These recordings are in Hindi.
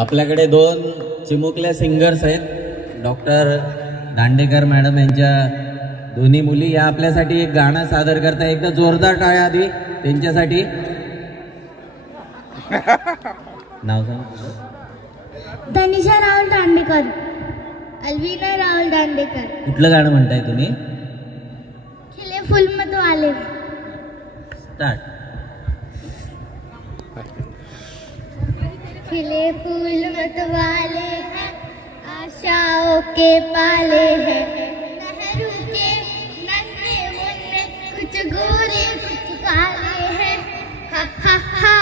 आपल्याकडे दोन चिमुकल्या सिंगर्स आहेत, डॉक्टर दांडेकर मॅडम यांच्या दोन्ही मुली या आपल्यासाठी एक गाणं सादर करता. एकदा जोरदार टाळ्या आधी त्यांच्यासाठी. नाव सांग. तनिषा राहुल दांडेकर. अल्विना राहुल दांडेकर. कुठलं गाणं म्हणताय तुम्ही? खिले फूल मत वाले. स्टार्ट. खिले फूल मत वाले हैं, आशाओं के पाले हैं, नेहरू के नन्हे मुन्ने, कुछ गोरे कुछ काले हैं. हा हा हा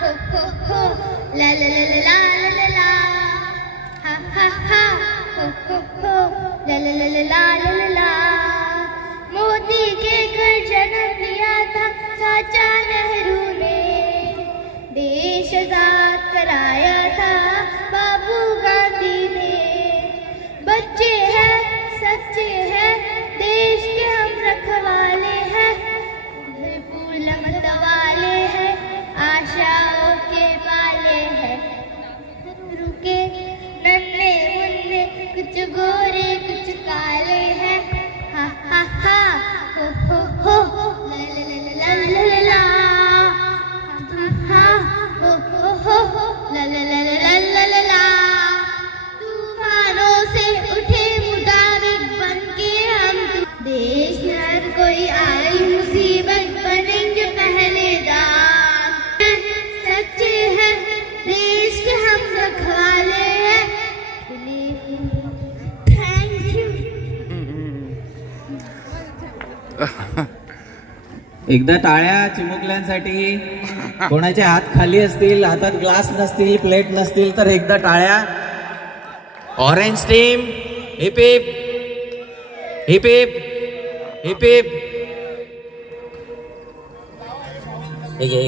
हो हो ला ला ला ला ला ला. हा हा हा हो हो ला ला ला ला ला ला. मोदी के घर जन्म लिया था चाचा नेहरू ने, देश आजाद कराया था बाबू गांधी ने. बच्चे हैं सच्चे हैं देश के हम रखवाले हैं, फूल मत वाले हैं, आशाओं के पाले हैं. रुके नन्हे मुन्ने, कुछ गोरे कुछ काले हैं. हा हा हा हो हो ला ला ला ला ला ला. हो ला ला ला ला ला ला ला. तूफानों से उठे मुताबिक बन के हम, देश हर कोई आई मुसीबत बनेंगे पहरेदार. सच्चे हैं देश के हम रखवाले हैं. Thank you. एकदा टाळ्या चिमुकल्यांसाठी. कोणाचे हात खाली असतील, हातात ग्लास नसतील, प्लेट नसतील तर एकदा टाळ्या. Orange team hip hip hip hip hip hip. हे घे